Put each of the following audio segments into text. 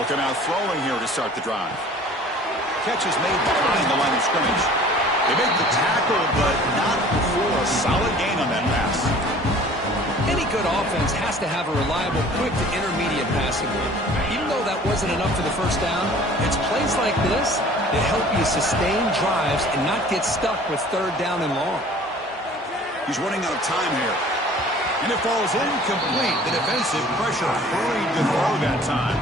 Looking out throwing here to start the drive. Catch is made behind the line of scrimmage. They make the tackle, but not before a solid gain on that pass. Any good offense has to have a reliable, quick to intermediate passing game. Even though that wasn't enough for the first down, it's plays like this that help you sustain drives and not get stuck with third down and long. He's running out of time here. And it falls incomplete. The defensive pressure hurried to throw that time.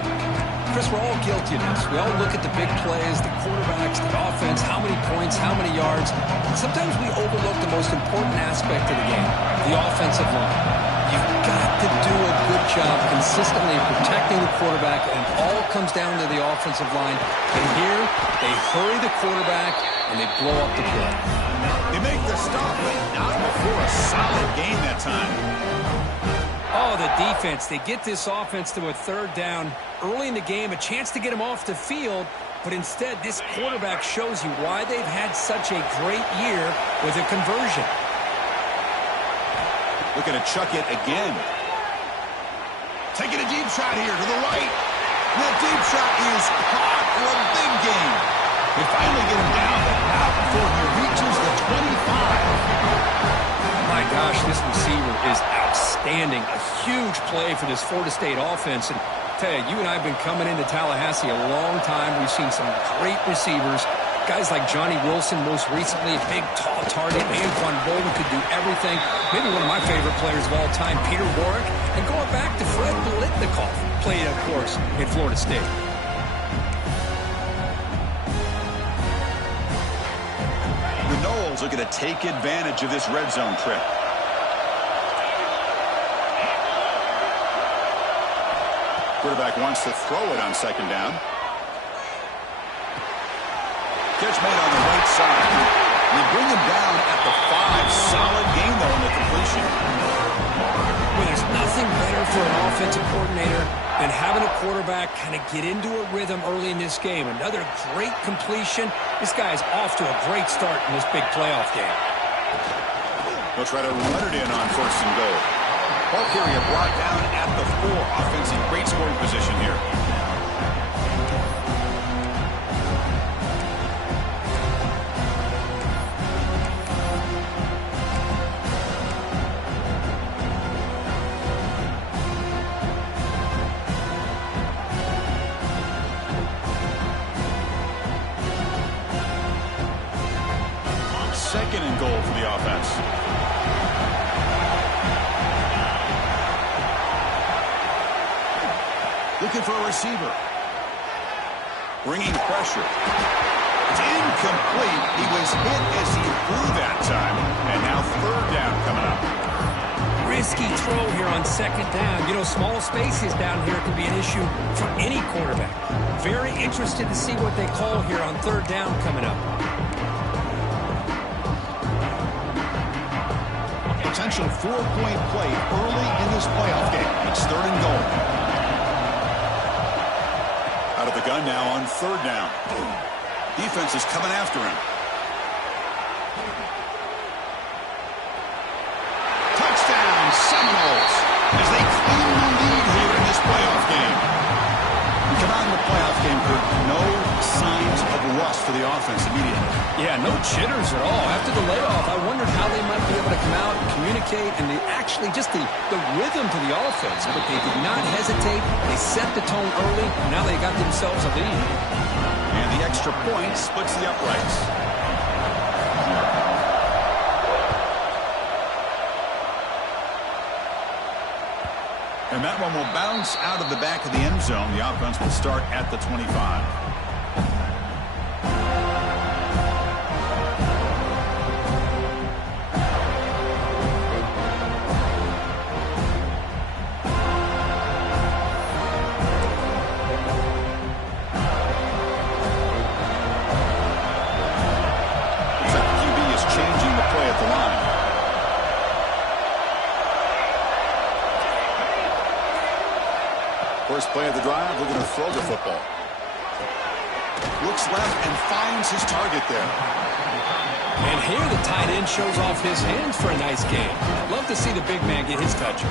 Chris, we're all guilty of this. We all look at the big plays, the quarterbacks, the offense, how many points, how many yards. Sometimes we overlook the most important aspect of the game, the offensive line. You've got to do a good job consistently protecting the quarterback, and it all comes down to the offensive line. And here, they hurry the quarterback, and they blow up the play. They make the stop, but not before a solid gain that time. Oh, the defense. They get this offense to a third down early in the game, a chance to get him off the field, but instead this quarterback shows you why they've had such a great year with a conversion. Looking to chuck it again. Taking a deep shot here to the right. That deep shot is caught for a big gain. They finally get him down, but not before he reaches the 25. My gosh, this receiver is outstanding. A huge play for this Florida State offense. And I tell you, you and I have been coming into Tallahassee a long time. We've seen some great receivers. Guys like Johnny Wilson, most recently, a big, tall target. Anquan Bolden could do everything. Maybe one of my favorite players of all time, Peter Warrick. And going back to Fred Biletnikoff, played, of course, in Florida State. The Noles are going to take advantage of this red zone trip. Quarterback wants to throw it on second down. Catch made on the right side. They bring him down at the 5. Solid gain, though, in the completion. Well, there's nothing better for an offensive coordinator than having a quarterback kind of get into a rhythm early in this game. Another great completion. This guy's off to a great start in this big playoff game. They'll try to run it in on first and goal. Ball carrier brought down at the 4. Offensive great scoring position here. Second and goal for the offense. Looking for a receiver. Bringing pressure. It's incomplete. He was hit as he threw that time. And now third down coming up. Risky throw here on second down. You know, small spaces down here can be an issue for any quarterback. Very interested to see what they call here on third down coming up. Potential 4-point play early in this playoff game. It's third and goal. Out of the gun now on third down. Defense is coming after him. Touchdown, Seminoles, as they claim the lead here in this playoff game. We come out in the playoff game, Kurt, no signs of rust for the offense immediately. Yeah, no jitters at all. After the layoff, I wondered how they might be able to come out and communicate and actually just the rhythm to the offense. But they did not hesitate. They set the tone early. Now they got themselves a lead. And the extra point splits the uprights. And that one will bounce out of the back of the end zone. The offense will start at the 25. First play of the drive, looking to throw the football. Looks left and finds his target there. And here the tight end shows off his hands for a nice game. Love to see the big man get his touch.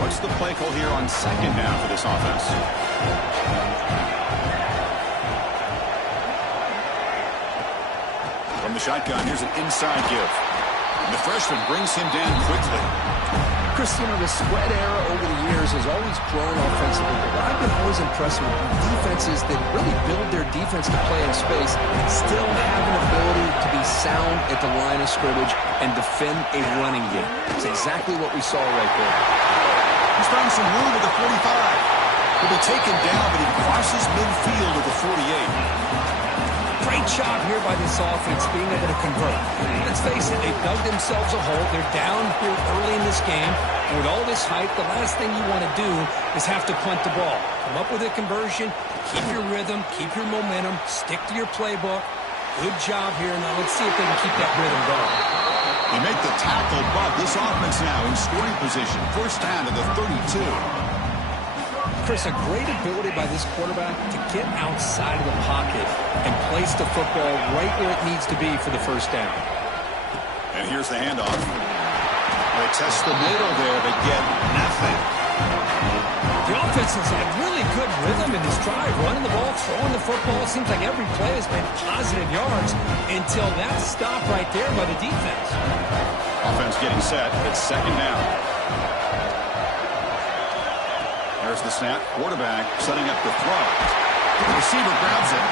What's the play call here on second down for this offense? From the shotgun, here's an inside give. And the freshman brings him down quickly. Chris, you know, the spread era over the years has always grown offensively, but I've been always impressed with defenses that really build their defense to play in space, still have an ability to be sound at the line of scrimmage and defend a running game. It's exactly what we saw right there. He's found some room at the 45. He'll be taken down, but he crosses midfield at the 48. Great job here by this offense being able to convert. Let's face it, they've dug themselves a hole. They're down here early in this game. And with all this hype, the last thing you want to do is have to punt the ball. Come up with a conversion, keep your rhythm, keep your momentum, stick to your playbook. Good job here. Now let's see if they can keep that rhythm going. They make the tackle, but this offense now in scoring position. First down to the 32. Chris, a great ability by this quarterback to get outside of the pocket and place the football right where it needs to be for the first down. And here's the handoff. They test the middle there, but get nothing. The offense has had really good rhythm in this drive, running the ball, throwing the football. It seems like every play has been positive yards until that stop right there by the defense. Offense getting set. It's second down. There's the snap. Quarterback setting up the throw. The receiver grabs it.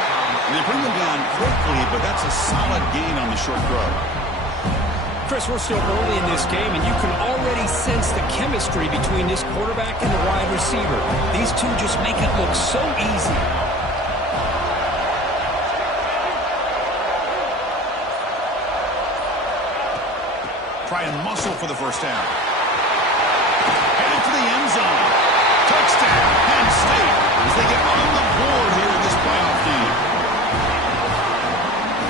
And they bring him down quickly, but that's a solid gain on the short throw. Chris, we're still early in this game, and you can already sense the chemistry between this quarterback and the wide receiver. These two just make it look so easy. Try and muscle for the first down. Headed for the end zone. Touchdown, Penn State, as they get on the board here in this playoff game.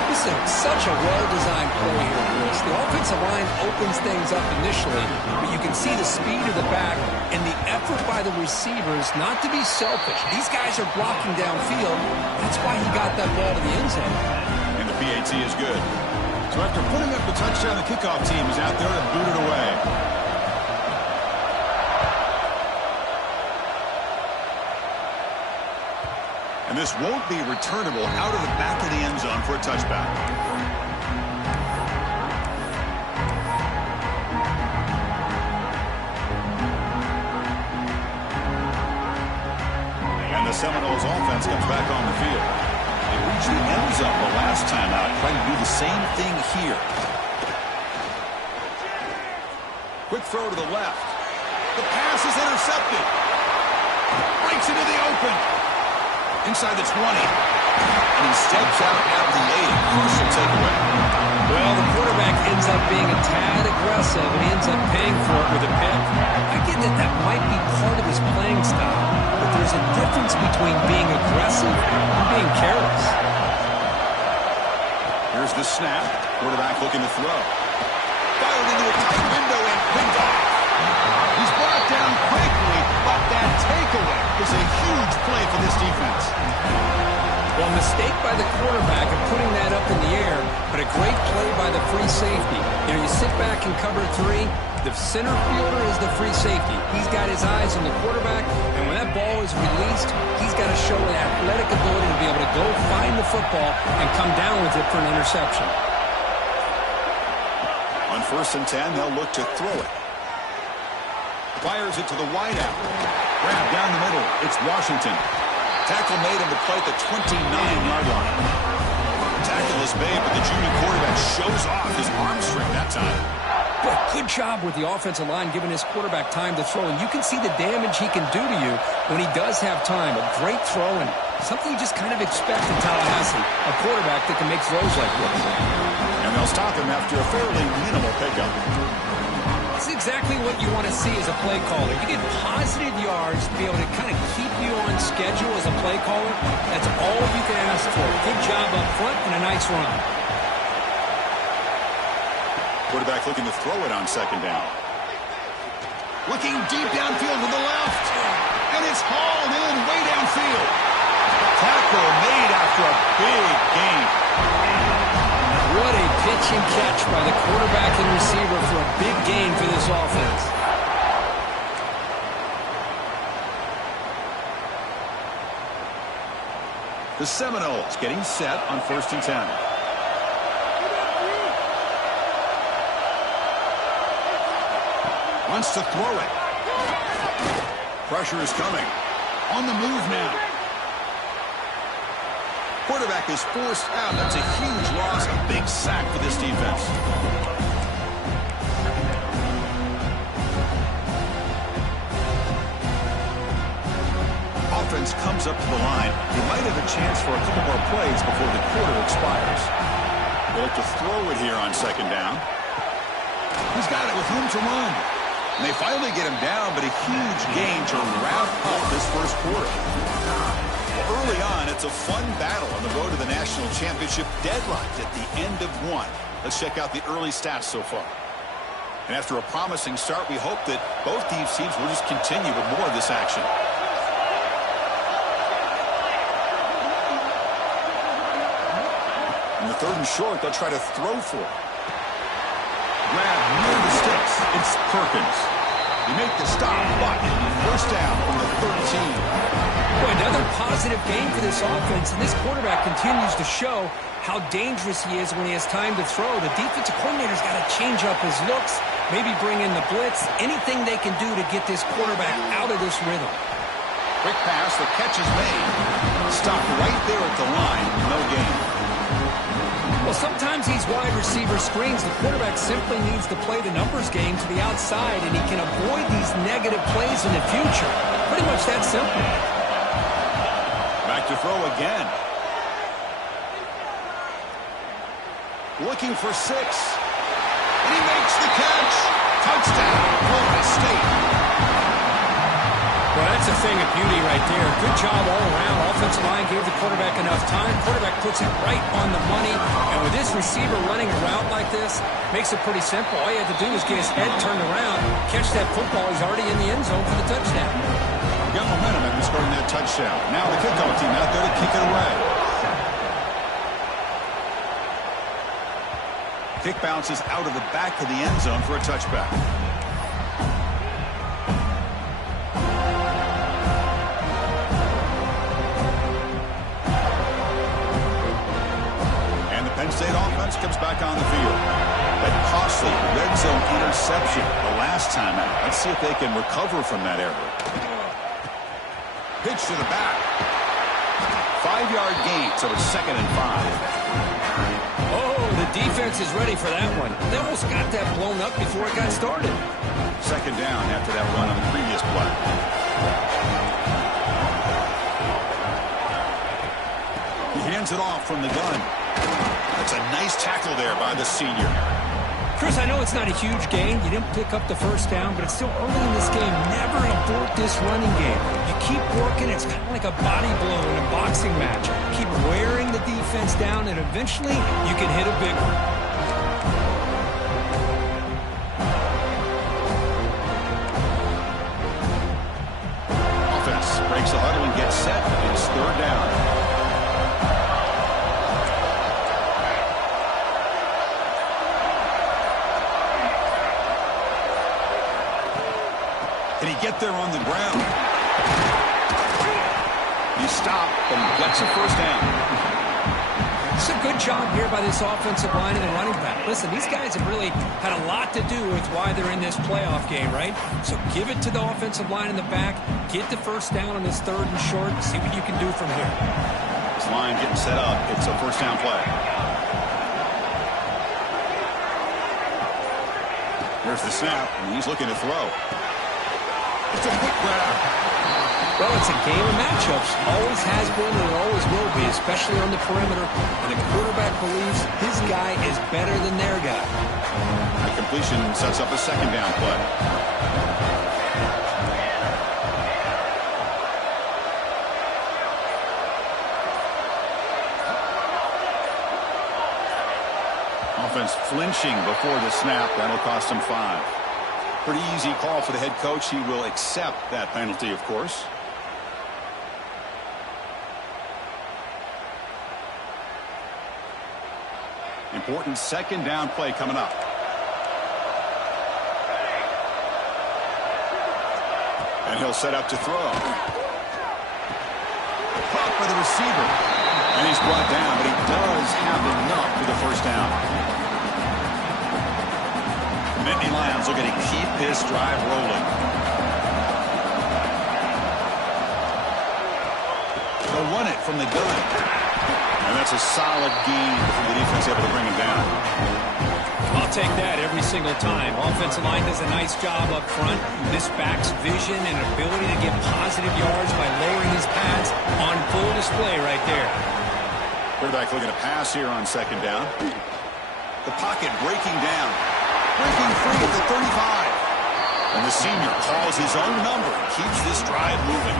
This is such a well-designed play here, Chris. The offensive line opens things up initially, but you can see the speed of the back and the effort by the receivers not to be selfish. These guys are blocking downfield. That's why he got that ball to the end zone. And the PAT is good. So after putting up the touchdown, the kickoff team is out there to boot it away. And this won't be returnable out of the back of the end zone for a touchback. And the Seminoles offense comes back on the field. They reached the end zone the last time out, trying to do the same thing here. Quick throw to the left. The pass is intercepted. Breaks into the open. Inside the 20. And he steps out at the 8. Crucial takeaway. Well, the quarterback ends up being a tad aggressive, and he ends up paying for it with a pick. I get that that might be part of his playing style, but there's a difference between being aggressive and being careless. Here's the snap. Quarterback looking to throw. Fired into a tight window and picked off. He's brought down quickly, but that takeaway is a huge play for this defense. Well, mistake by the quarterback of putting that up in the air, but a great play by the free safety. You know, you sit back and cover three. The center fielder is the free safety. He's got his eyes on the quarterback, and when that ball is released, he's got to show an athletic ability to be able to go find the football and come down with it for an interception. On 1st and 10, they'll look to throw it. Fires it to the wideout. Grab down the middle. It's Washington. Tackle made him to play at the 29-yard line. Tackle is made, but the junior quarterback shows off his arm strength that time. But good job with the offensive line giving his quarterback time to throw. And you can see the damage he can do to you when he does have time. A great throw and something you just kind of expect in Tallahassee. A quarterback that can make throws like this. And they'll stop him after a fairly minimal pickup. That's exactly what you want to see as a play caller. You get positive yards to be able to kind of keep you on schedule as a play caller. That's all you can ask for. Good job up front and a nice run. Quarterback looking to throw it on second down. Looking deep downfield to the left. And it's hauled in way downfield. Tackle made after a big gain. What a pitch and catch by the quarterback and receiver for a big gain for this offense. The Seminoles getting set on 1st and 10. Wants to throw it. Pressure is coming. On the move now. Quarterback is forced out. That's a huge loss. A big sack for this defense. Offense comes up to the line. They might have a chance for a couple more plays before the quarter expires. They'll look to throw it here on 2nd down. He's got it with room to run. And they finally get him down, but a huge gain to wrap up this first quarter. Well, early on, it's a fun battle on the road to the national championship, deadlocked at the end of one. Let's check out the early stats so far. And after a promising start, we hope that both these teams will just continue with more of this action. In the 3rd and short, they'll try to throw for it. Grab near the sticks. It's Perkins. They make the stop, but it'll be 1st down from the 13. Boy, another positive game for this offense, and this quarterback continues to show how dangerous he is when he has time to throw. The defensive coordinator's got to change up his looks, maybe bring in the blitz, anything they can do to get this quarterback out of this rhythm. Quick pass, the catch is made. Stop right there at the line, no gain. Well, sometimes these wide receiver screens, the quarterback simply needs to play the numbers game to the outside, and he can avoid these negative plays in the future. Pretty much that simple. Back to throw again. Looking for 6. And he makes the catch. Touchdown, Florida State. Well, that's a thing of beauty right there. Good job all around. Offensive line gave the quarterback enough time. Quarterback puts it right on the money. And with this receiver running around like this, makes it pretty simple. All you have to do is get his head turned around, catch that football. He's already in the end zone for the touchdown. Got momentum after scoring that touchdown. Now the kickoff team out there to kick it away. Kick bounces out of the back of the end zone for a touchback. Penn State offense comes back on the field. That costly red zone interception the last time out. Let's see if they can recover from that error. Pitch to the back. 5-yard gain, so it's 2nd and 5. Oh, the defense is ready for that one. They almost got that blown up before it got started. 2nd down after that run on the previous play. He hands it off from the gun. That's a nice tackle there by the senior. Chris, I know it's not a huge gain. You didn't pick up the 1st down, but it's still early in this game. Never abort this running game. You keep working. It's kind of like a body blow in a boxing match. Keep wearing the defense down, and eventually you can hit a big one. Offense breaks the huddle and gets set. It's 3rd down. Can he get there on the ground? He stopped, but he gets a 1st down. It's a good job here by this offensive line and the running back. Listen, these guys have really had a lot to do with why they're in this playoff game, right? So give it to the offensive line in the back. Get the 1st down on this 3rd and short. See what you can do from here. This line getting set up. It's a 1st down play. There's the snap, and he's looking to throw. It's a quick grab. Well, it's a game of matchups. Always has been and it always will be, especially on the perimeter. And the quarterback believes his guy is better than their guy. The completion sets up a 2nd down play. Offense flinching before the snap. That'll cost him 5. Pretty easy call for the head coach. He will accept that penalty, of course. Important 2nd down play coming up. And he'll set up to throw. Caught by the receiver. And he's brought down, but he does have enough for the first down. The Nittany Lions looking to keep this drive rolling. They'll run it from the gun. And that's a solid gain before the defense able to bring him down. I'll take that every single time. Offensive line does a nice job up front. This back's vision and ability to get positive yards by lowering his pads on full display right there. Quarterback looking to pass here on second down. The pocket breaking down. Breaking free at the 35. And the senior calls his own number and keeps this drive moving.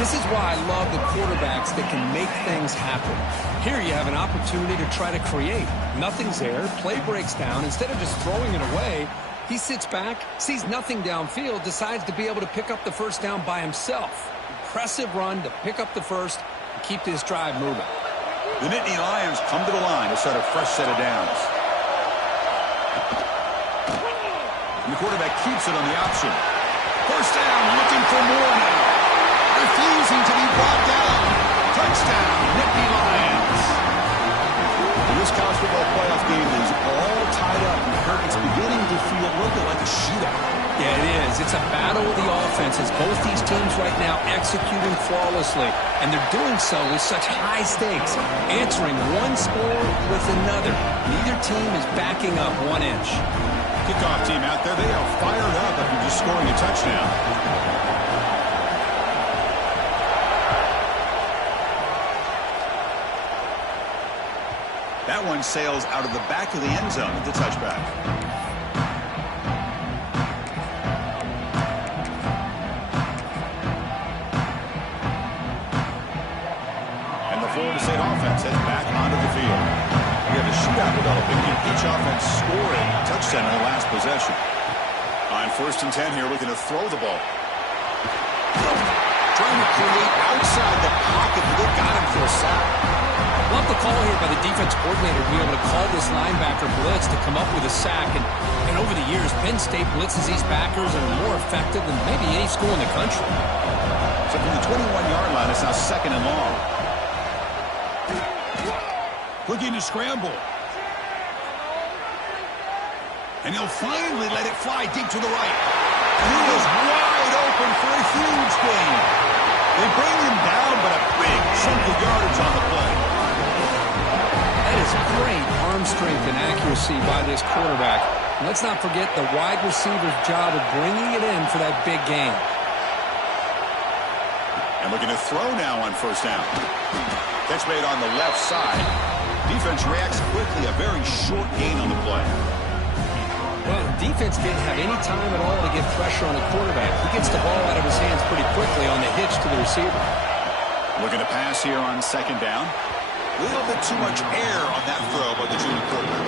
This is why I love the quarterbacks that can make things happen. Here you have an opportunity to try to create. Nothing's there. Play breaks down. Instead of just throwing it away, he sits back, sees nothing downfield, decides to be able to pick up the first down by himself. Impressive run to pick up the first and keep this drive moving. The Nittany Lions come to the line to start a fresh set of downs. And the quarterback keeps it on the option. First down, looking for more now. Refusing to be brought down. Touchdown, Nittany Lions. This college football playoff game is all tied up. It's beginning to feel a little bit like a shootout. Yeah, it is. It's a battle of the offenses. Both these teams right now executing flawlessly, and they're doing so with such high stakes, answering one score with another. Neither team is backing up 1 inch. Kickoff team out there, they are fired up after just scoring a touchdown. That one sails out of the back of the end zone at the touchback. And the Florida State offense heads back onto the field. We have a shootout developing here. Each offense scoring a touchdown in the last possession. On 1st and 10 here, looking to throw the ball. Trying to create outside the pocket, but they got him for a sack. Love the call here by the defense coordinator to be able to call this linebacker blitz to come up with a sack. And over the years, Penn State blitzes these backers and are more effective than maybe any school in the country. So from the 21-yard line, it's now 2nd and long. Looking to scramble. And he'll finally let it fly deep to the right. And he is wide open for a huge gain. They bring him down, but a big chunk of yardage on the play. That is great arm strength and accuracy by this quarterback. And let's not forget the wide receiver's job of bringing it in for that big gain. And looking to throw now on 1st down. Catch made on the left side. Defense reacts quickly. A very short gain on the play. Well, the defense didn't have any time at all to get pressure on the quarterback. He gets the ball out of his hands pretty quickly on the hitch to the receiver. Looking to pass here on 2nd down. A little bit too much air on that throw by the junior quarterback.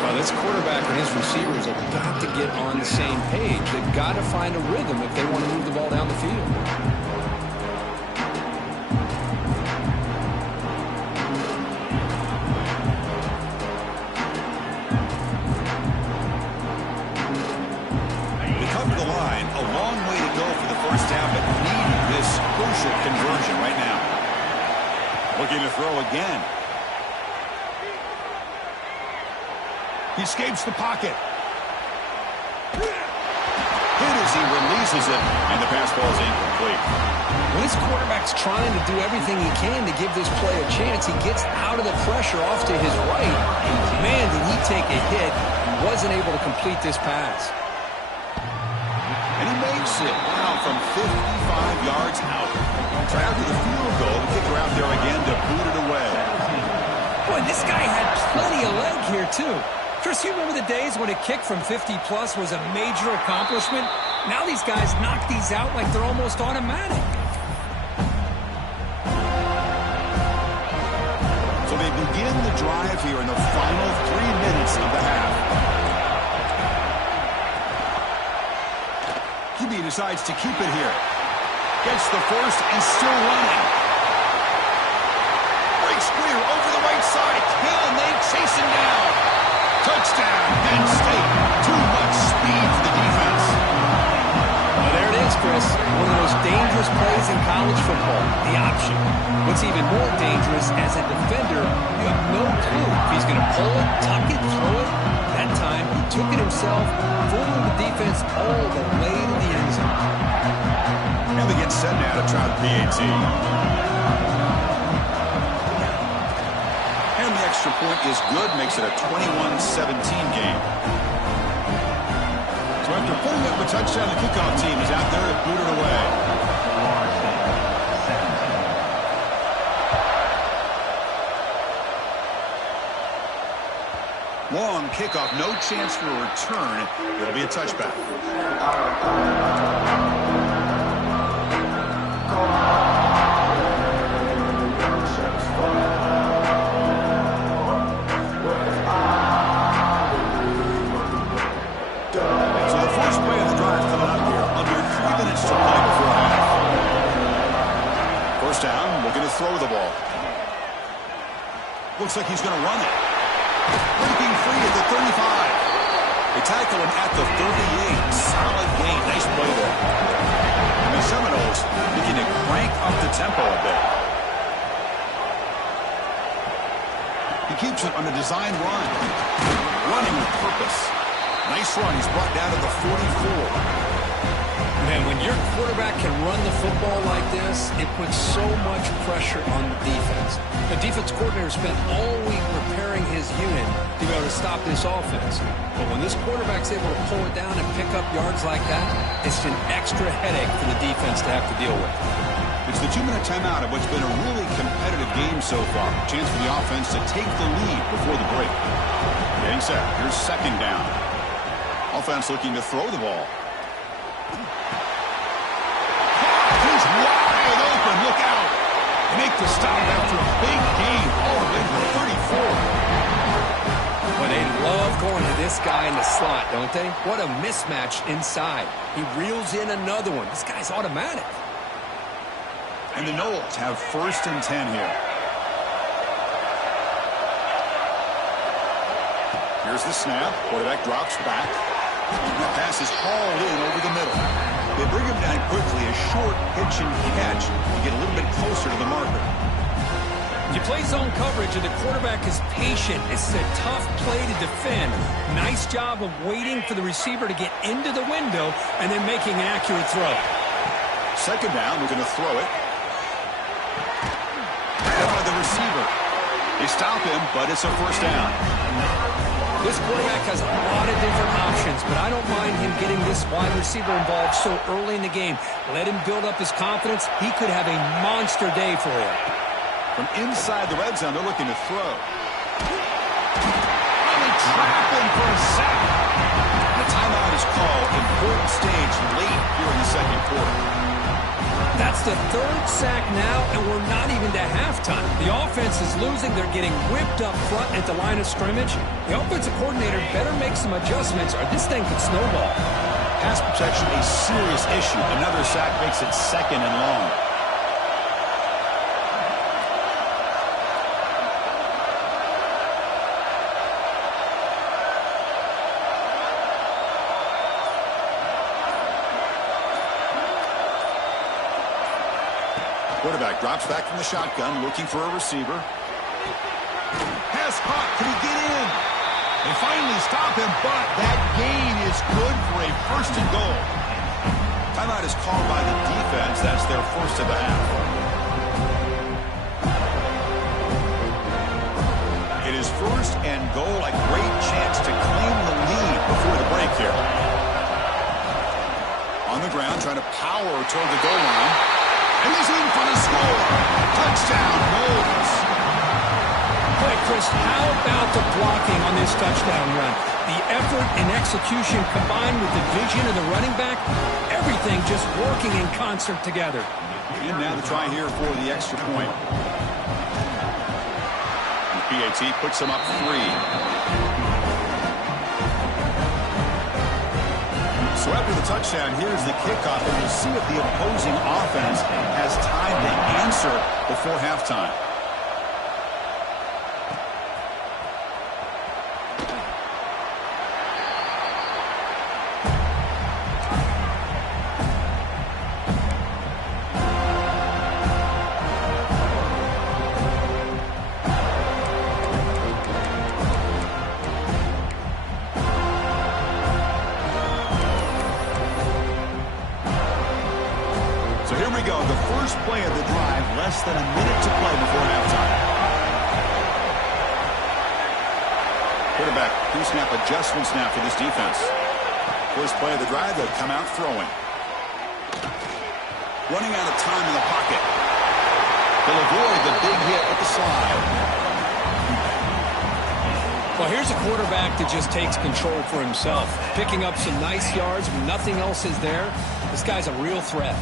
Well, this quarterback and his receivers have got to get on the same page. They've got to find a rhythm if they want to move the ball down the field. They come to the line. A long way to go for the first down, but needing this crucial conversion right now. Looking to throw again. He escapes the pocket. Hit as he releases it, and the pass ball is incomplete. When this quarterback's trying to do everything he can to give this play a chance, he gets out of the pressure off to his right. Man, did he take a hit and wasn't able to complete this pass. And he makes it now from 55 yards out. Try out to the field goal. The kicker out there again to boot it away. Boy, this guy had plenty of leg here, too. Chris, you remember the days when a kick from 50-plus was a major accomplishment? Now these guys knock these out like they're almost automatic. So they begin the drive here in the final 3 minutes of the half. QB decides to keep it here. Gets the first and still running. Breaks clear over the right side. Hill and they chase him down. Touchdown, Penn State. Too much speed for the defense. Well, there it is, Chris, one of the most dangerous plays in college football, the option. What's even more dangerous, as a defender, you have no clue if he's going to pull it, tuck it, throw it. That time, he took it himself, fooling the defense all the way to the end zone. And they get set now to try the PAT. And the extra point is good, makes it a 21-17 game. So after putting up a touchdown, the kickoff team is out there to boot it away. Long kickoff, no chance for a return. It'll be a touchback. So the first play of the drive coming up here. Under 3 minutes to play before half. First down, looking to throw the ball. Looks like he's going to run it. Breaking free at the 35. They tackle him at the 38. Solid gain. Nice play there. And the Seminoles looking to crank up the tempo a bit. He keeps it on a design run. Running with purpose. Nice run. He's brought down to the 44. Man, when your quarterback can run the football like this, it puts so much pressure on the defense. The defense coordinator spent all week preparing his unit to be able to stop this offense. But when this quarterback's able to pull it down and pick up yards like that, it's an extra headache for the defense to have to deal with. It's the 2-minute timeout of what's been a really competitive game so far. Chance for the offense to take the lead before the break. Getting set. Here's second down. Offense looking to throw the ball. He's wide open. Look out. They make the stop after a big gain all the way to the 34. Well, they love going to this guy in the slot, don't they? What a mismatch inside. He reels in another one. This guy's automatic. And the Noles have first and 10 here. Here's the snap. Quarterback drops back. That pass is hauled in over the middle. They bring him down quickly. A short pitch and catch to get a little bit closer to the marker. You play zone coverage and the quarterback is patient. It's a tough play to defend. Nice job of waiting for the receiver to get into the window and then making an accurate throw. Second down, we're going to throw it. Grabbed by the receiver. They stop him, but it's a first down. This quarterback has a lot of different options, but I don't mind him getting this wide receiver involved so early in the game. Let him build up his confidence. He could have a monster day for you. From inside the red zone, they're looking to throw. Really trap him for a sack. The timeout is called. Important stage late here in the second quarter. That's the third sack now, and we're not even to halftime. The offense is losing. They're getting whipped up front at the line of scrimmage. The offensive coordinator better make some adjustments or this thing could snowball. Pass protection, a serious issue. Another sack makes it second and long. Quarterback drops back from the shotgun, looking for a receiver. Pass caught. Can he get in? They finally stop him, but that gain is good for a first and goal. Timeout is called by the defense. That's their first of the half. It is first and goal. A great chance to claim the lead before the break here. On the ground, trying to power toward the goal line. And he's in for the score. Touchdown, Noles. Boy, Chris, how about the blocking on this touchdown run? The effort and execution combined with the vision of the running back, everything just working in concert together. And now the try here for the extra point. And PAT puts him up 3. So after the touchdown, here's the kickoff, and we'll see if the opposing offense has time to answer before halftime. play of the drive, less than a minute to play before halftime. Quarterback pre-snap adjustment snap for this defense. First play of the drive, they'll come out throwing. Running out of time in the pocket. They'll avoid the big hit with the slide. Well, here's a quarterback that just takes control for himself. Picking up some nice yards when nothing else is there. This guy's a real threat.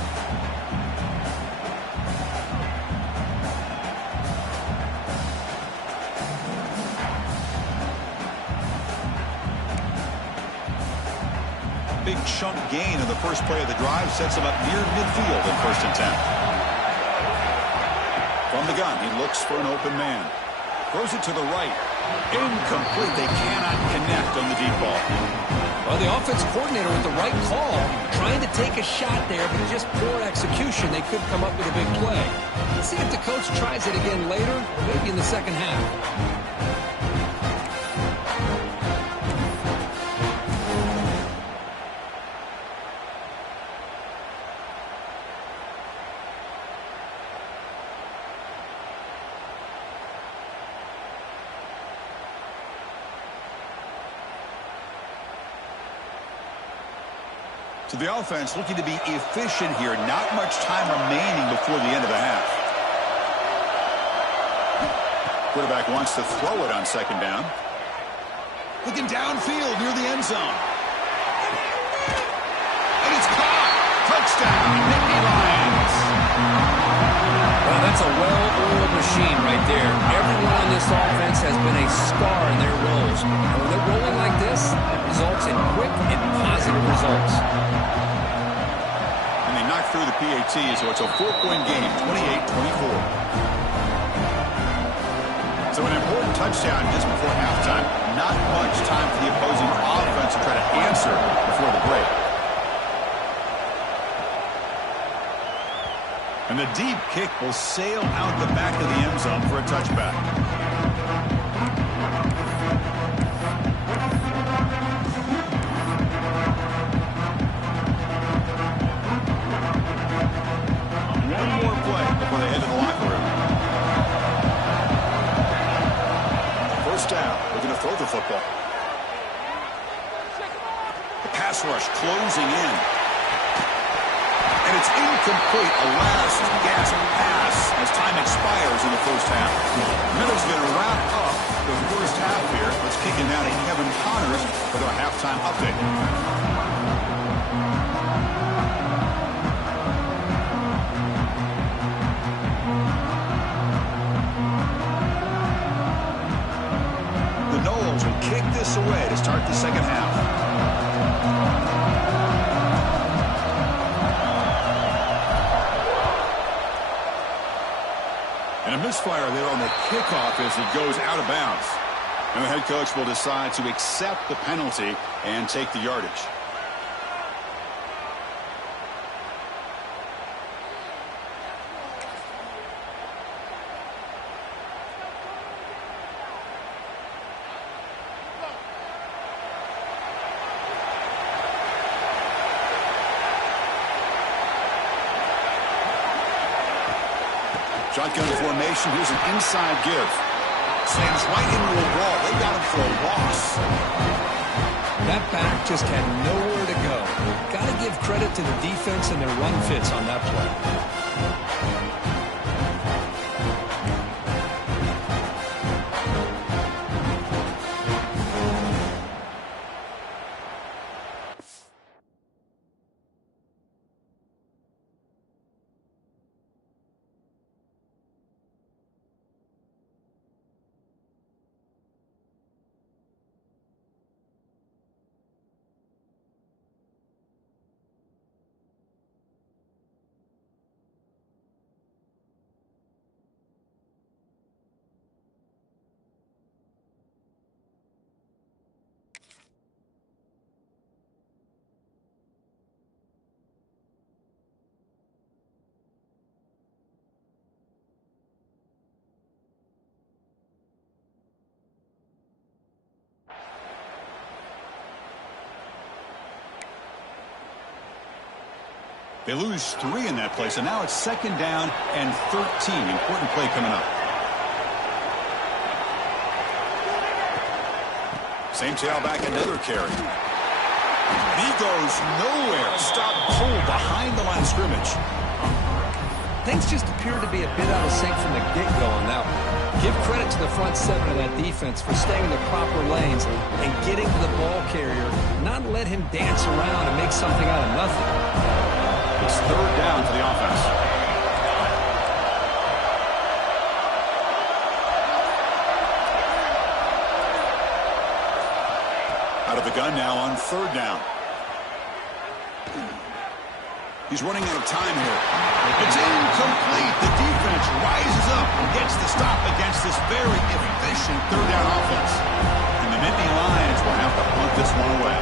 Big chunk gain in the first play of the drive sets him up near midfield in 1st and 10. From the gun, he looks for an open man. Throws it to the right. Incomplete. They cannot connect on the deep ball. Well, the offense coordinator with the right call, trying to take a shot there, but just poor execution. They could come up with a big play. Let's see if the coach tries it again later, maybe in the second half. So the offense looking to be efficient here. Not much time remaining before the end of the half. Quarterback wants to throw it on 2nd down. Looking downfield near the end zone. And it's caught. Touchdown, Nittany Lions. Well, that's a well-oiled machine right there. Everyone on this offense has been a star in their roles. And when they're rolling like this, it results in quick and positive results. And they knock through the PAT, so it's a 4-point game, 28-24. So an important touchdown just before halftime. Not much time for the opposing offense to try to answer before the break. And the deep kick will sail out the back of the end zone for a touchback. One more play before they head to the locker room. First down. They're going to throw the football. The pass rush closing in. And it's incomplete. A last gasp pass as time expires in the first half. Miller's going to wrap up the first half here. Let's kick it down to Kevin Connors for their halftime update. The Noles will kick this away to start the second half. And a misfire there on the kickoff as it goes out of bounds. And the head coach will decide to accept the penalty and take the yardage. Shotgun formation. Here's an inside give. Slams right into a wall. They got him for a loss. That back just had nowhere to go. Got to give credit to the defense and their run fits on that play. They lose 3 in that play, so now it's 2nd down and 13. Important play coming up. Same tailback, another carry. He goes nowhere. Stop cold behind the line of scrimmage. Things just appear to be a bit out of sync from the get-go on that one. Give credit to the front 7 of that defense for staying in the proper lanes and getting to the ball carrier, not let him dance around and make something out of nothing. It's 3rd down for the offense. Out of the gun now on 3rd down. He's running out of time here. It's incomplete. The defense rises up and gets the stop against this very efficient 3rd down offense. And the Nittany Lions will have to punt this one away.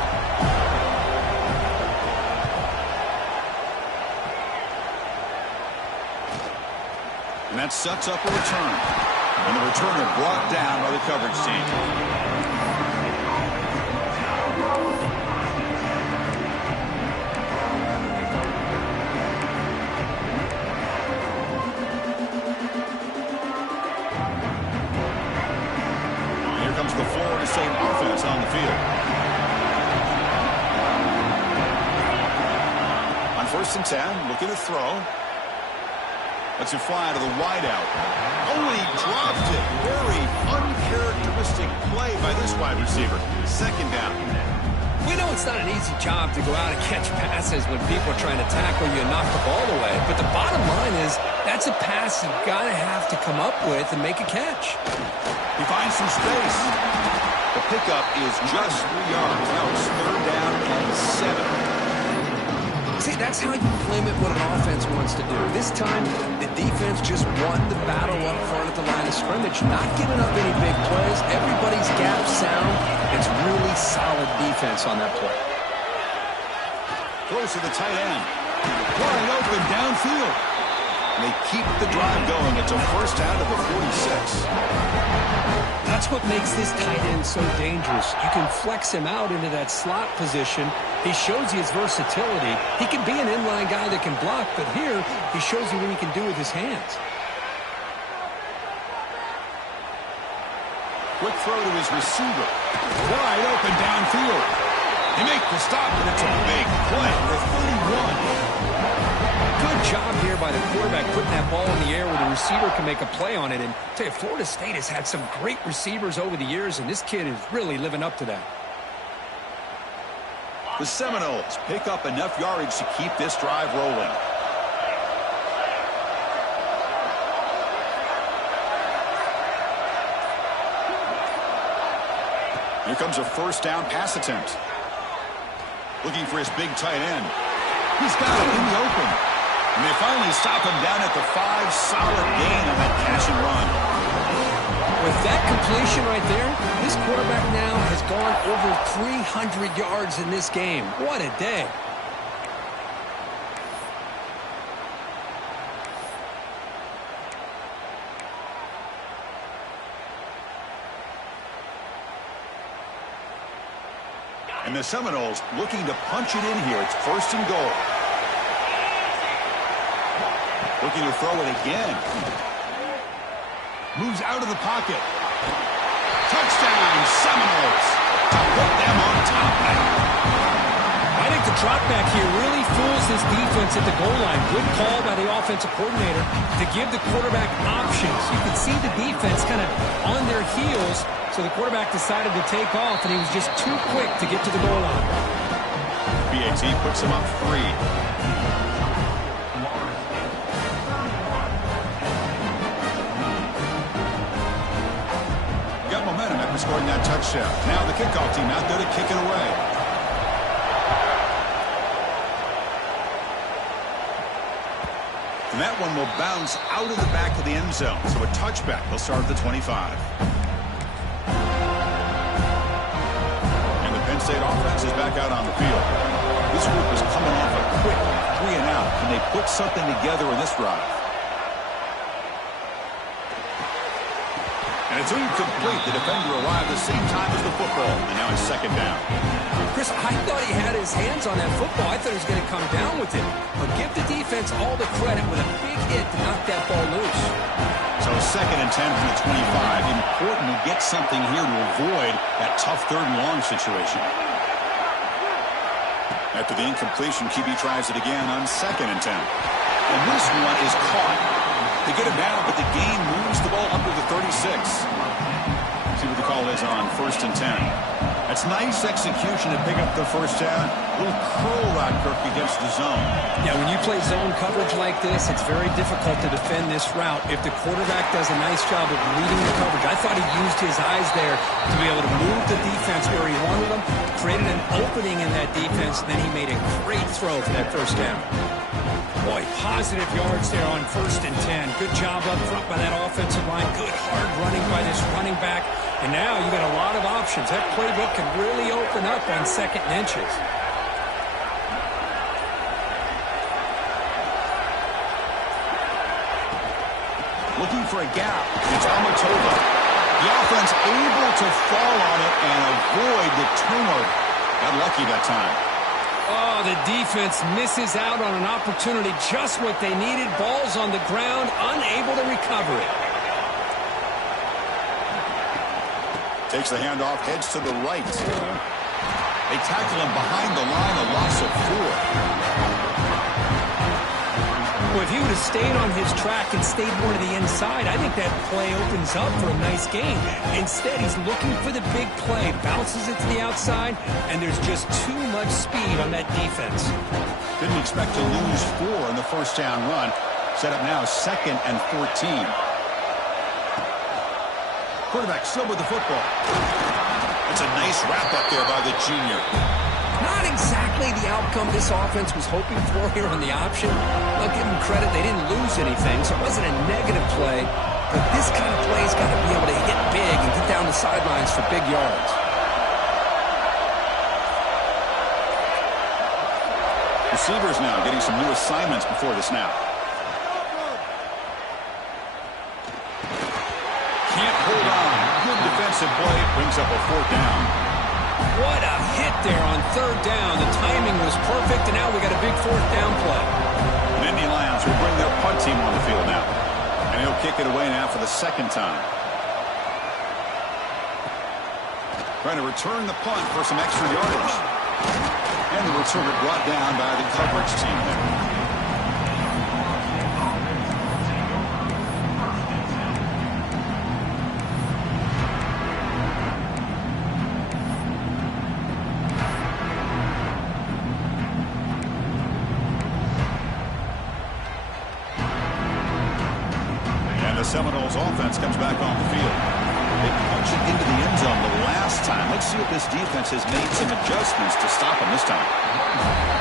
And that sets up a return. And the returner brought down by the coverage team. The Florida State offense on the field. On 1st and 10, looking to throw. Lets it fly to the wideout. Oh, he dropped it. Very uncharacteristic play by this wide receiver. 2nd down. We know it's not an easy job to go out and catch passes when people are trying to tackle you and knock the ball away. But the bottom line is that's a pass you've got to have to come up with and make a catch. He finds some space. The pickup is just 3 yards. Now it's 3rd down and 7. See, that's how you limit what an offense wants to do. This time, the defense just won the battle up front at the line of scrimmage, not giving up any big plays. Everybody's gap sound. It's really solid defense on that play. Throws to the tight end. Wide open downfield. And they keep the drive going. It's a 1st down to the 46. That's what makes this tight end so dangerous. You can flex him out into that slot position. He shows you his versatility. He can be an inline guy that can block, but here he shows you what he can do with his hands. Quick throw to his receiver. Wide open downfield. They make the stop, and it's a big play for 31. Good job here by the quarterback putting that ball in the air where the receiver can make a play on it. And I tell you, Florida State has had some great receivers over the years, and this kid is really living up to that. The Seminoles pick up enough yardage to keep this drive rolling. Here comes a 1st down pass attempt. Looking for his big tight end. He's got it in the open. And they finally stop him down at the 5. Solid gain on that catch and run. With that completion right there, this quarterback now has gone over 300 yards in this game. What a day. And the Seminoles looking to punch it in here. It's 1st and goal. Looking to throw it again. Moves out of the pocket. Touchdown, Seminoles. To put them on top now. I think the drop back here really fools this defense at the goal line. Good call by the offensive coordinator to give the quarterback options. You could see the defense kind of on their heels, so the quarterback decided to take off, and he was just too quick to get to the goal line. BAT puts him up 3. Got momentum after scoring that touchdown. Now the kickoff team out there to kick it away. And that one will bounce out of the back of the end zone. So a touchback. They'll start at the 25. And the Penn State offense is back out on the field. This group is coming off a quick 3-and-out. Can they put something together in this drive? And it's incomplete. The defender arrived the same time as the football. And now it's second down. Chris, I thought he had his hands on that football. I thought he was going to come down with it. But give the defense all the credit with a big hit to knock that ball loose. So second and 10 from the 25. Important to get something here to avoid that tough third and long situation. After the incompletion, QB tries it again on second and 10. And this one is caught. They get it down, but the game moves the ball up to the 36. See what the call is on first and 10. That's nice execution to pick up the first down. A little curl route, Kirk, against the zone. Yeah, when you play zone coverage like this, it's very difficult to defend this route if the quarterback does a nice job of leading the coverage. I thought he used his eyes there to be able to move the defense where he wanted them, created an opening in that defense, and then he made a great throw for that first down. Boy, positive yards there on first and 10. Good job up front by that offensive line. Good hard running by this running back. And now you got a lot of options. That playbook can really open up on second and inches. Looking for a gap. It's Almatova. The offense able to fall on it and avoid the turnover. Got lucky that time. Oh, the defense misses out on an opportunity, just what they needed. Ball's on the ground, unable to recover it. Takes the handoff, heads to the right. They tackle him behind the line, a loss of 4. Well, if he would have stayed on his track and stayed more to the inside, I think that play opens up for a nice game. Instead, he's looking for the big play, bounces it to the outside, and there's just too much speed on that defense. Didn't expect to lose 4 in the first down run. Set up now second and 14. Quarterback still with the football. It's a nice wrap-up there by the junior. Not exactly the outcome this offense was hoping for here on the option. I'll give them credit. They didn't lose anything, so it wasn't a negative play. But this kind of play's got to be able to hit big and get down the sidelines for big yards. Receivers now getting some new assignments before the snap. Can't hold on. Good defensive play. Brings up a fourth down. What a hit there on third down. The timing was perfect, and now we got a big fourth down play. And Indy Lions will bring their punt team on the field now. And he'll kick it away now for the second time. Trying to return the punt for some extra yardage. And the returner brought down by the coverage team there. Seminoles offense comes back on the field. They punch it into the end zone the last time. Let's see if this defense has made some adjustments to stop them this time.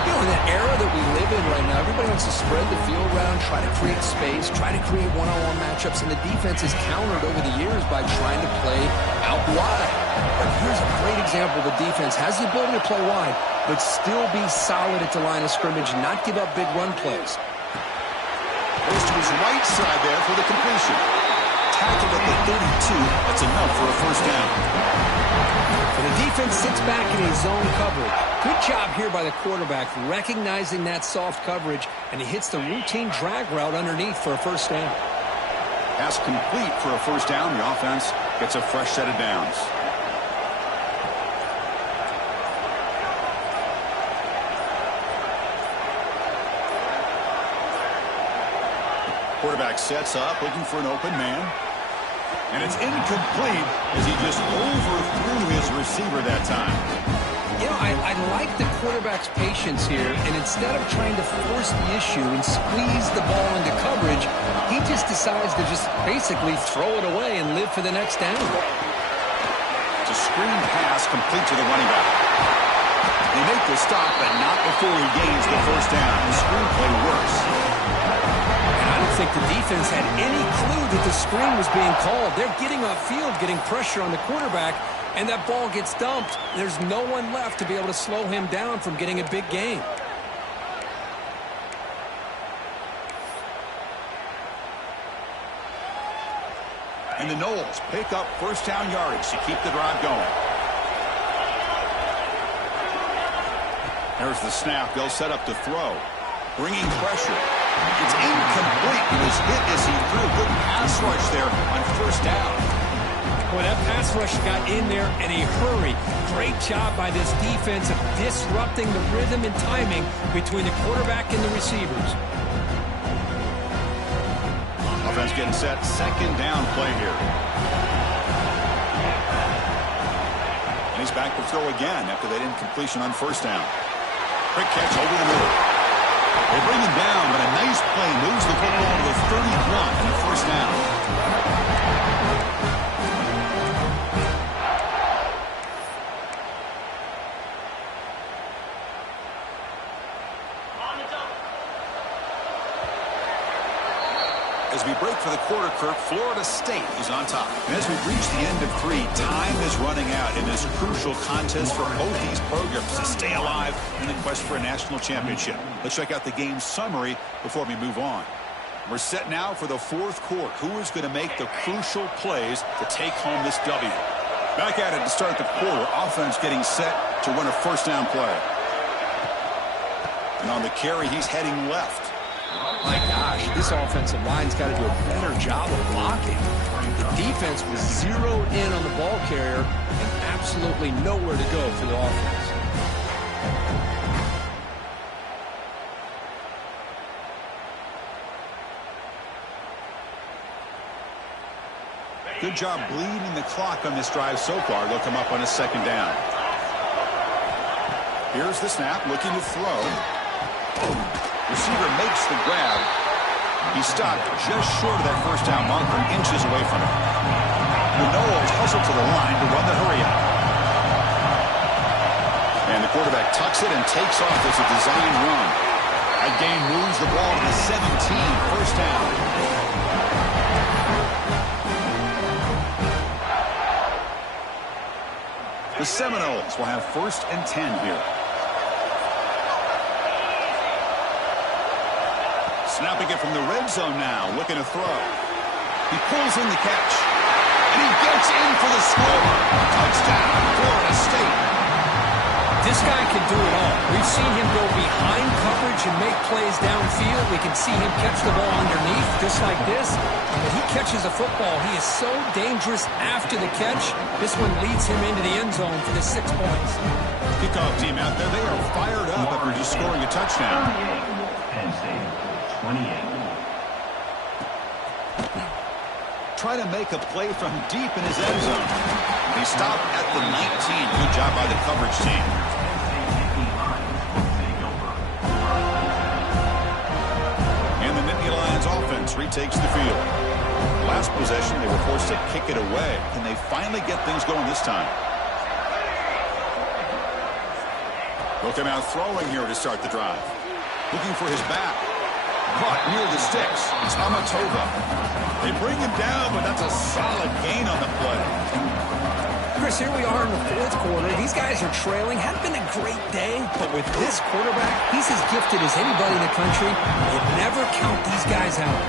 You know, in that era that we live in right now, everybody wants to spread the field around, try to create space, try to create one-on-one matchups, and the defense is countered over the years by trying to play out wide. But here's a great example. The defense has the ability to play wide, but still be solid at the line of scrimmage and not give up big run plays. Goes to his right side there for the completion. Tackled at the 32. That's enough for a first down. So the defense sits back in a zone coverage. Good job here by the quarterback, recognizing that soft coverage, and he hits the routine drag route underneath for a first down. Pass complete for a first down. The offense gets a fresh set of downs. Quarterback sets up, looking for an open man. And it's incomplete as he just overthrew his receiver that time. You know, I like the quarterback's patience here, and instead of trying to force the issue and squeeze the ball into coverage, he just decides to just basically throw it away and live for the next down. It's a screen pass complete to the running back. They make the stop, but not before he gains the first down. The screenplay works. I don't think the defense had any clue that the screen was being called. They're getting upfield, getting pressure on the quarterback, and that ball gets dumped. There's no one left to be able to slow him down from getting a big gain. And the Noles pick up first down yardage to keep the drive going. There's the snap. They'll set up to throw. Bringing pressure. It's incomplete. He was hit as he threw. Good pass rush there on first down. Well, that pass rush got in there in a hurry. Great job by this defense of disrupting the rhythm and timing between the quarterback and the receivers. Offense getting set. Second down play here. And he's back to throw again after that incompletion on first down. Quick catch over the middle. They bring him down, but a nice play moves the football to the 31 and a first down. As we break for the quarter, Kirk, Florida State is on top. And as we reach the end of 3, time is running out in this crucial contest for both these programs to stay alive in the quest for a national championship. Let's check out the game summary before we move on. We're set now for the fourth quarter. Who is going to make the crucial plays to take home this W? Back at it to start the quarter. Offense getting set to run a first down play. And on the carry, he's heading left. My gosh, this offensive line's got to do a better job of blocking. The defense was zeroed in on the ball carrier and absolutely nowhere to go for the offense. Good job bleeding the clock on this drive so far. They'll come up on a second down. Here's the snap, looking to throw. Receiver makes the grab. He stopped just short of that first down marker, inches away from it. The Noles hustle to the line to run the hurry up. And the quarterback tucks it and takes off as a designed run. That gain moves the ball to the 17, first down. The Seminoles will have 1st and 10 here. Snapping it from the red zone now, looking to throw. He pulls in the catch. And he gets in for the score. Touchdown, Florida State. This guy can do it all. We've seen him go behind coverage and make plays downfield. We can see him catch the ball underneath, just like this. When he catches a football, he is so dangerous after the catch. This one leads him into the end zone for the 6 points. Kickoff team out there, they are fired up after just scoring a touchdown. Penn State, 28. Try to make a play from deep in his end zone. He stopped at the 19. Good job by the coverage team. And the Nittany Lions offense retakes the field. Last possession, they were forced to kick it away. Can they finally get things going this time? They'll come out throwing here to start the drive. Looking for his back. Caught near the sticks. It's Amatova. They bring him down, but that's a solid gain on the play. Chris, here we are in the fourth quarter. These guys are trailing. Hadn't been a great day, but with this quarterback, he's as gifted as anybody in the country. You never count these guys out.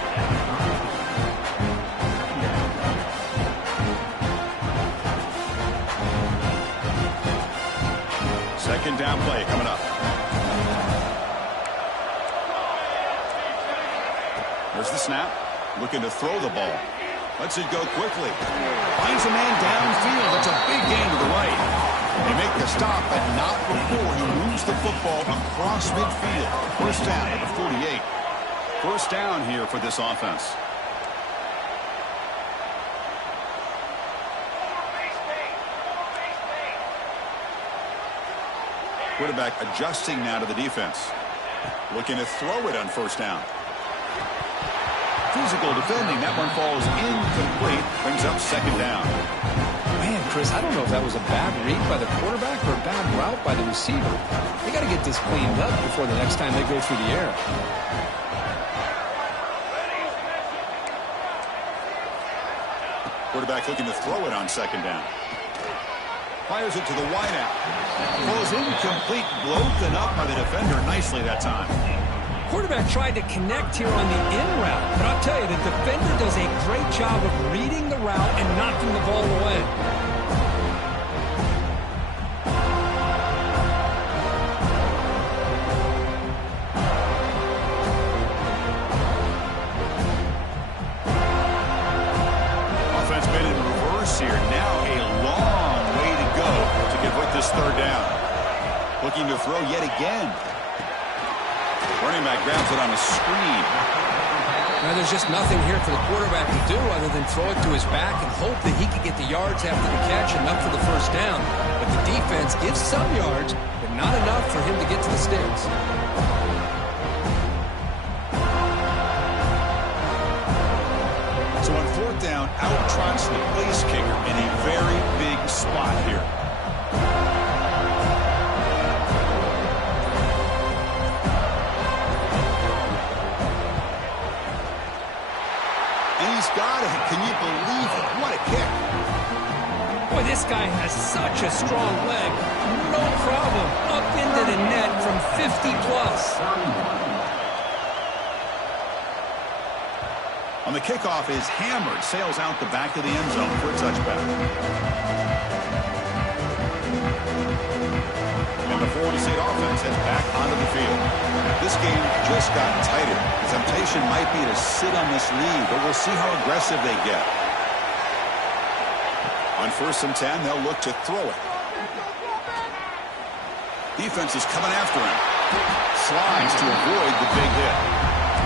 Second down play coming up. There's the snap. Looking to throw the ball. Lets it go quickly. Finds a man downfield. That's a big gain to the right. They make the stop, but not before he moves the football across midfield. First down at the 48. First down here for this offense. Quarterback adjusting now to the defense. Looking to throw it on first down. Physical defending. That one falls incomplete. Brings up second down. Man, Chris, I don't know if that was a bad read by the quarterback or a bad route by the receiver. They got to get this cleaned up before the next time they go through the air. Quarterback looking to throw it on second down. Fires it to the wideout. Falls incomplete. Broken up by the defender nicely that time. quarterback tried to connect here on the in route, but I'll tell you, the defender does a great job of reading the route and knocking the ball away. Offense made it in reverse here. Now a long way to go to convert this third down. Looking to throw yet again. Running back grabs it on a screen. Now, there's just nothing here for the quarterback to do other than throw it to his back and hope that he can get the yards after the catch, enough for the first down. But the defense gives some yards, but not enough for him to get to the sticks. So on fourth down, out trots the place kicker in a very big spot here. And he's got it. Can you believe it? What a kick. Boy, this guy has such a strong leg. No problem. Up into the net from 50+. On the kickoff is hammered, sails out the back of the end zone for a touchback. And the Florida State offense heads back onto the field. This game just got tighter. The temptation might be to sit on this lead, but we'll see how aggressive they get. On 1st and 10, they'll look to throw it. Defense is coming after him. Slides to avoid the big hit.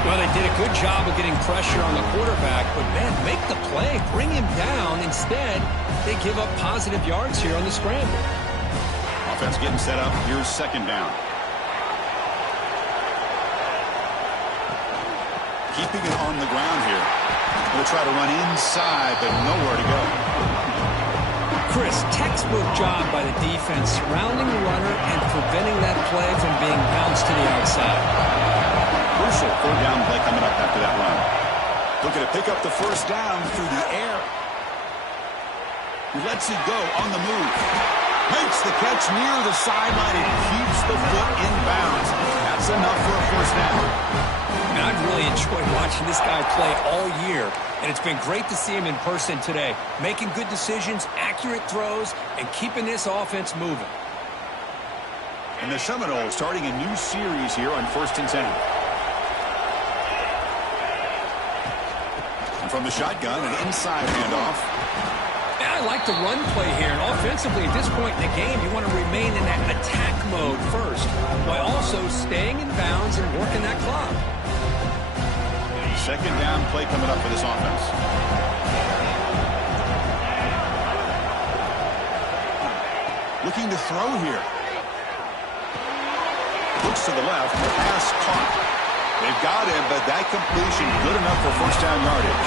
Well, they did a good job of getting pressure on the quarterback, but, man, make the play, bring him down. Instead, they give up positive yards here on the scramble. Offense getting set up. Here's 2nd down. Keeping it on the ground here. We'll try to run inside, but nowhere to go. Chris, textbook job by the defense surrounding the runner and preventing that play from being bounced to the outside. Crucial 4th down play coming up after that run. Looking to pick up the 1st down through the air. He lets it go on the move. Makes the catch near the sideline and keeps the foot in bounds. That's enough for a 1st down. And I've really enjoyed watching this guy play all year, and it's been great to see him in person today, making good decisions, accurate throws, and keeping this offense moving. And the Seminoles starting a new series here on 1st and 10. And from the shotgun, an inside handoff. And I like the run play here, and offensively at this point in the game, you want to remain in that attack mode first, while also staying in bounds and working that clock. 2nd down play coming up for this offense. Looking to throw here. Looks to the left. Pass caught. They've got him, but that completion good enough for 1st down yardage.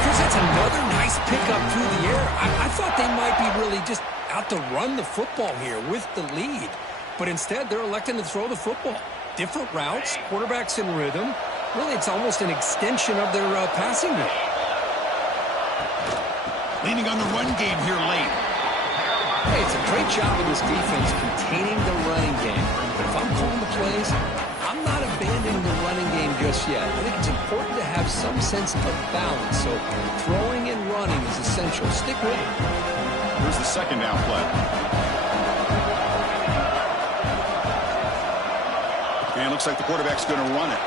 Chris, that's another nice pickup through the air. I thought they might be really just out to run the football here with the lead. But instead, they're electing to throw the football. Different routes, quarterbacks in rhythm. Really, it's almost an extension of their passing game. Leaning on the run game here late. Hey, it's a great job of this defense containing the running game. But if I'm calling the plays, I'm not abandoning the running game just yet. I think it's important to have some sense of balance. So throwing and running is essential. Stick with it. Here's the 2nd down play. And it looks like the quarterback's going to run it.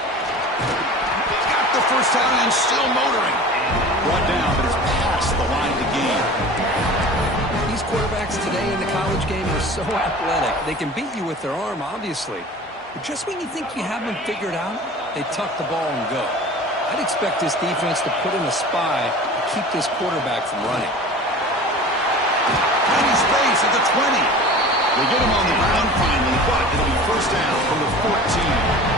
Got the 1st down and still motoring. Brought down, but it's past the line of the game. These quarterbacks today in the college game are so athletic. They can beat you with their arm, obviously. But just when you think you have them figured out, they tuck the ball and go. I'd expect this defense to put in a spy to keep this quarterback from running. Empty space at the 20. They get him on the ground finally, but it'll be 1st down from the 14.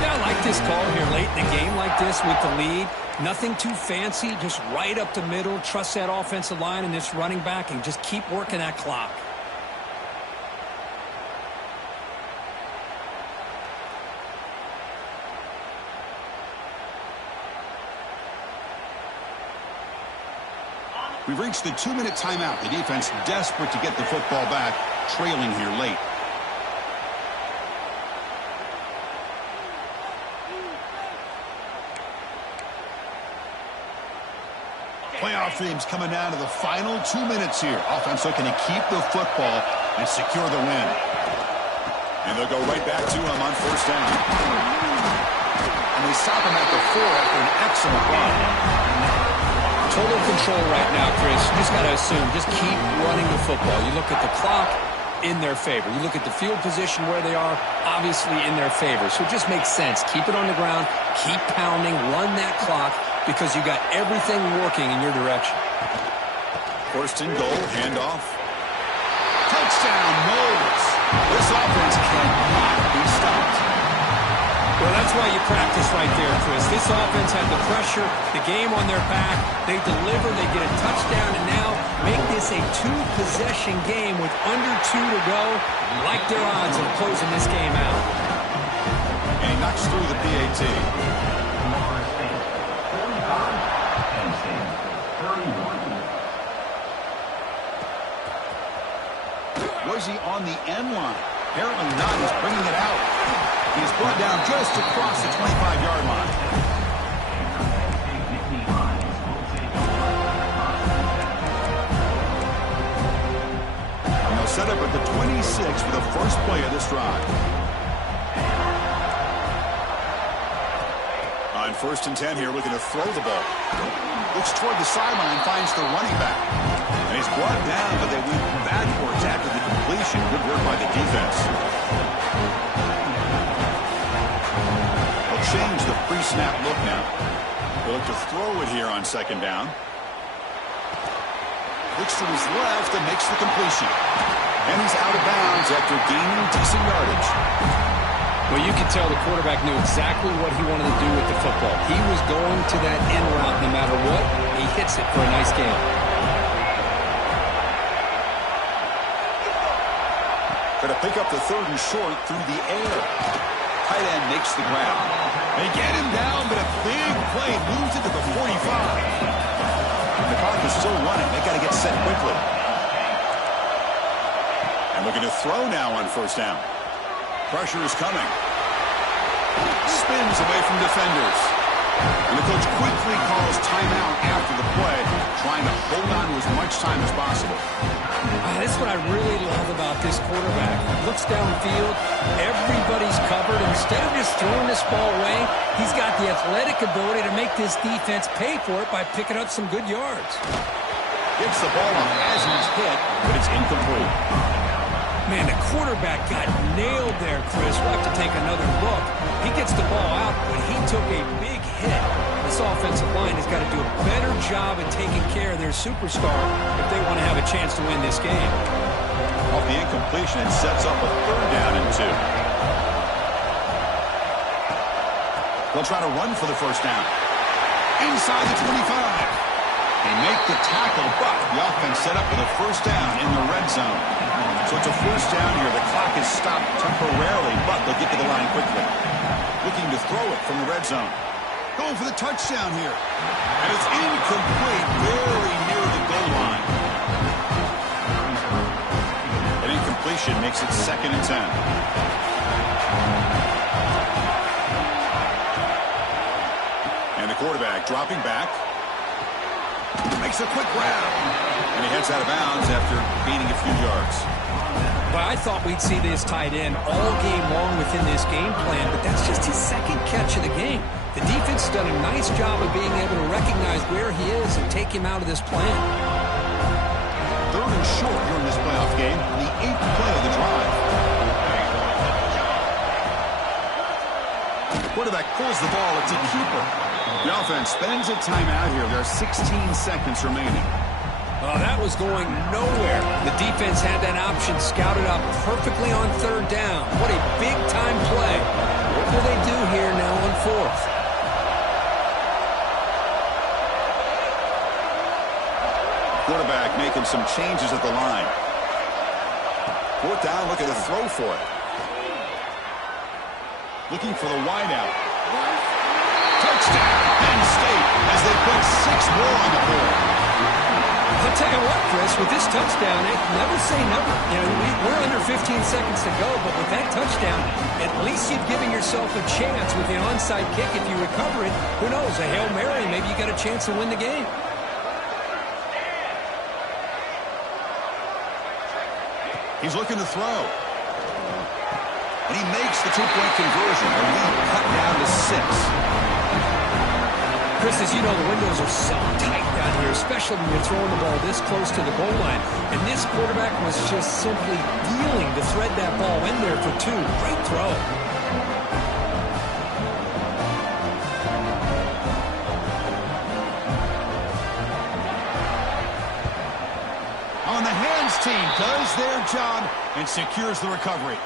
Yeah, I like this call here late in the game like this with the lead. Nothing too fancy, just right up the middle. Trust that offensive line and this running back and just keep working that clock. We've reached the 2-minute timeout. The defense desperate to get the football back, trailing here late. Playoff dreams coming down to the final 2 minutes here. Offense looking to keep the football and secure the win. And they'll go right back to him on first down. And they stop him at the 4 after an excellent run. Total control right now, Chris. You just got to assume, just keep running the football. You look at the clock, in their favor. You look at the field position where they are, obviously in their favor. So it just makes sense. Keep it on the ground, keep pounding, run that clock, because you got everything working in your direction. First and goal, handoff. Touchdown, Knowles. This offense cannot be stopped. Well, that's why you practice right there, Chris. This offense had the pressure, the game on their back. They deliver, they get a touchdown, and now make this a 2-possession game with under 2 to go. Like their odds of closing this game out. And he knocks through the PAT. Penn State, 31. Was he on the end line? Apparently not. He's bringing it out. He's brought down just across the 25-yard line. And they'll set up at the 26 for the first play of this drive. On first and 10 here, looking to throw the ball. Looks toward the sideline, finds the running back. And he's brought down, but they went backwards after the completion. Good work by the defense. They'll change the pre-snap look now. They'll look to throw it here on second down. Looks to his left and makes the completion. And he's out of bounds after gaining decent yardage. Well, you could tell the quarterback knew exactly what he wanted to do with the football. He was going to that end route no matter what. He hits it for a nice gain. Going to pick up the third and short through the air. Tight end makes the grab. They get him down, but a big play moves it to the 45. The clock is still running. They got to get set quickly. And looking to throw now on first down. Pressure is coming. Spins away from defenders. And the coach quickly calls timeout after the play, trying to hold on to as much time as possible. That's what I really love about this quarterback. Looks downfield, everybody's covered. Instead of just throwing this ball away, he's got the athletic ability to make this defense pay for it by picking up some good yards. Gets the ball off as he's hit, but it's incomplete. Man, the quarterback got nailed there, Chris. We'll have to take another look. He gets the ball out, but he took a big hit. This offensive line has got to do a better job at taking care of their superstar if they want to have a chance to win this game. Off the incompletion, it sets up a third down and 2. They'll try to run for the first down. Inside the 25. They make the tackle, but the offense set up for the first down in the red zone. So it's a first down here. The clock is stopped temporarily, but they'll get to the line quickly. Looking to throw it from the red zone. Going for the touchdown here. And it's incomplete, very near the goal line. An incompletion makes it 2nd and 10. And the quarterback dropping back. Makes a quick grab. And he heads out of bounds after gaining a few yards. Well, I thought we'd see this tight end all game long within this game plan, but that's just his second catch of the game. The defense has done a nice job of being able to recognize where he is and take him out of this plan. Third and short during this playoff game, the 8th play of the drive. The quarterback pulls the ball. It's a keeper. The offense spends a timeout here. There are 16 seconds remaining. Oh, that was going nowhere. The defense had that option scouted up perfectly on third down. What a big-time play. What do they do here now on fourth? Quarterback making some changes at the line. Fourth down, looking to throw for it. Looking for the wideout. Touchdown, Penn State, as they put 6 more on the board. I'll tell you what, Chris, with this touchdown, never say never. You know, we're under 15 seconds to go, but with that touchdown, at least you've given yourself a chance with the onside kick. If you recover it, who knows, a Hail Mary, maybe you got a chance to win the game. He's looking to throw. And he makes the two-point conversion. The lead cut down to 6. Chris, as you know, the windows are so tight down here, especially when you're throwing the ball this close to the goal line. And this quarterback was just simply dealing to thread that ball in there for 2. Great throw. On the hands team does their job and secures the recovery.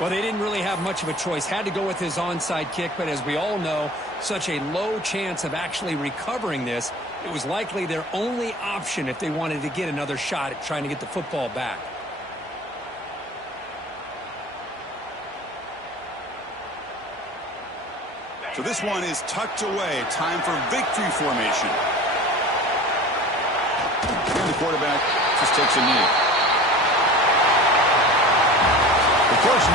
Well, they didn't really have much of a choice. Had to go with his onside kick, but as we all know, such a low chance of actually recovering this. It was likely their only option if they wanted to get another shot at trying to get the football back. So this one is tucked away. Time for victory formation. And the quarterback just takes a knee. The person